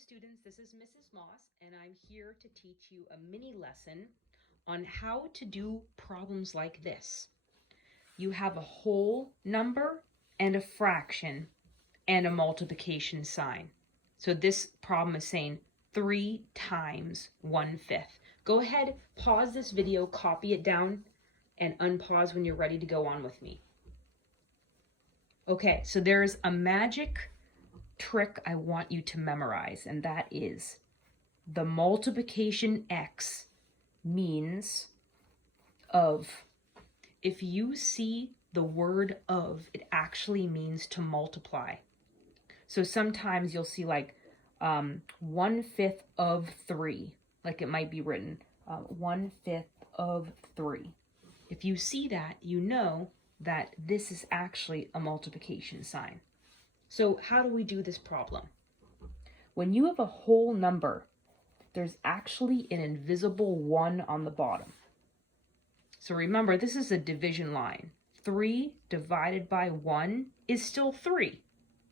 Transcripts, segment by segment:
students, this is Mrs. Moss, and I'm here to teach you a mini lesson on how to do problems like this. You have a whole number and a fraction and a multiplication sign. So this problem is saying 3 times 1/5. Go ahead, pause this video, copy it down, and unpause when you're ready to go on with me. Okay, so there's a magic trick I want you to memorize, and that is the multiplication x means of. If you see the word of, it actually means to multiply. So sometimes you'll see like 1/5 of 3, like it might be written 1/5 of 3. If you see that, you know that this is actually a multiplication sign. So how do we do this problem? When you have a whole number, there's actually an invisible 1 on the bottom. So remember, this is a division line. 3 divided by 1 is still 3.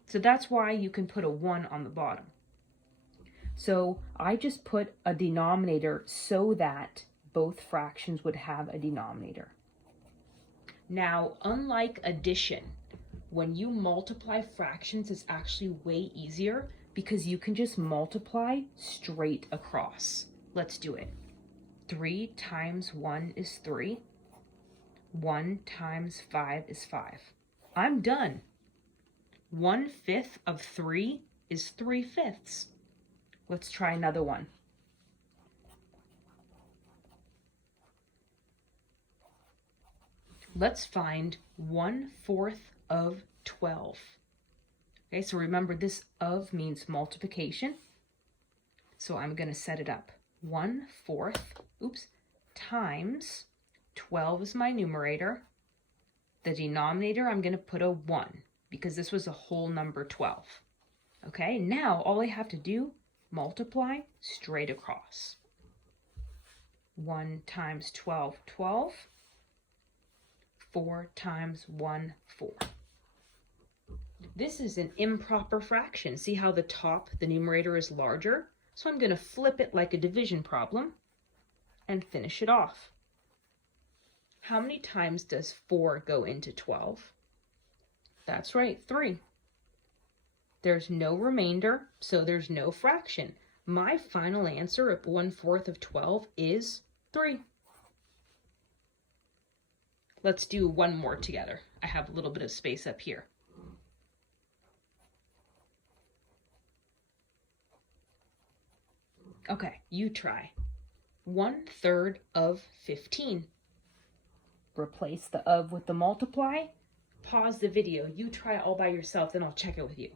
So that's why you can put a 1 on the bottom. So I just put a denominator so that both fractions would have a denominator. Now, unlike addition, when you multiply fractions, it's actually way easier because you can just multiply straight across. Let's do it. 3 times 1 is 3. 1 times 5 is 5. I'm done. 1/5 of 3 is 3/5. Let's try another one. Let's find 1/4 of 12. Okay, so remember this of means multiplication. So I'm going to set it up. 1/4, times 12 is my numerator. The denominator, I'm going to put a 1 because this was a whole number 12. Okay, now all I have to do, multiply straight across. 1 times 12, 12. 4 times 1, 4. This is an improper fraction. See how the top, the numerator, is larger? So I'm going to flip it like a division problem and finish it off. How many times does 4 go into 12? That's right, 3. There's no remainder, so there's no fraction. My final answer of 1/4 of 12 is 3. Let's do one more together. I have a little bit of space up here. Okay, you try. 1/3 of 15. Replace the of with the multiply. Pause the video. You try all by yourself, then I'll check it with you.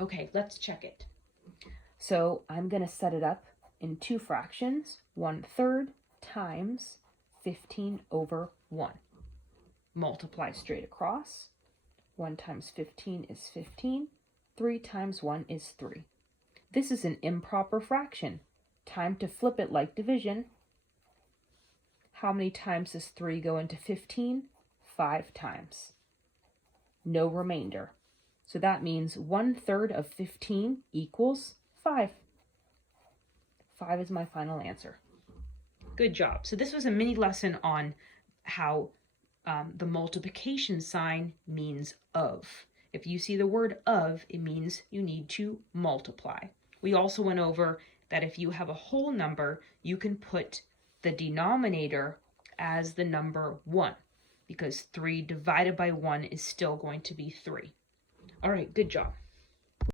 Okay, let's check it. So I'm going to set it up in 2 fractions. 1/3 times 15 over 1. Multiply straight across. 1 times 15 is 15. 3 times 1 is 3. This is an improper fraction. Time to flip it like division. How many times does 3 go into 15? 5 times. No remainder. So that means 1/3 of 15 equals 5. 5 is my final answer. Good job. So this was a mini lesson on how the multiplication sign means of. If you see the word of, it means you need to multiply. We also went over that if you have a whole number, you can put the denominator as the number 1 because 3 divided by 1 is still going to be 3. All right, good job.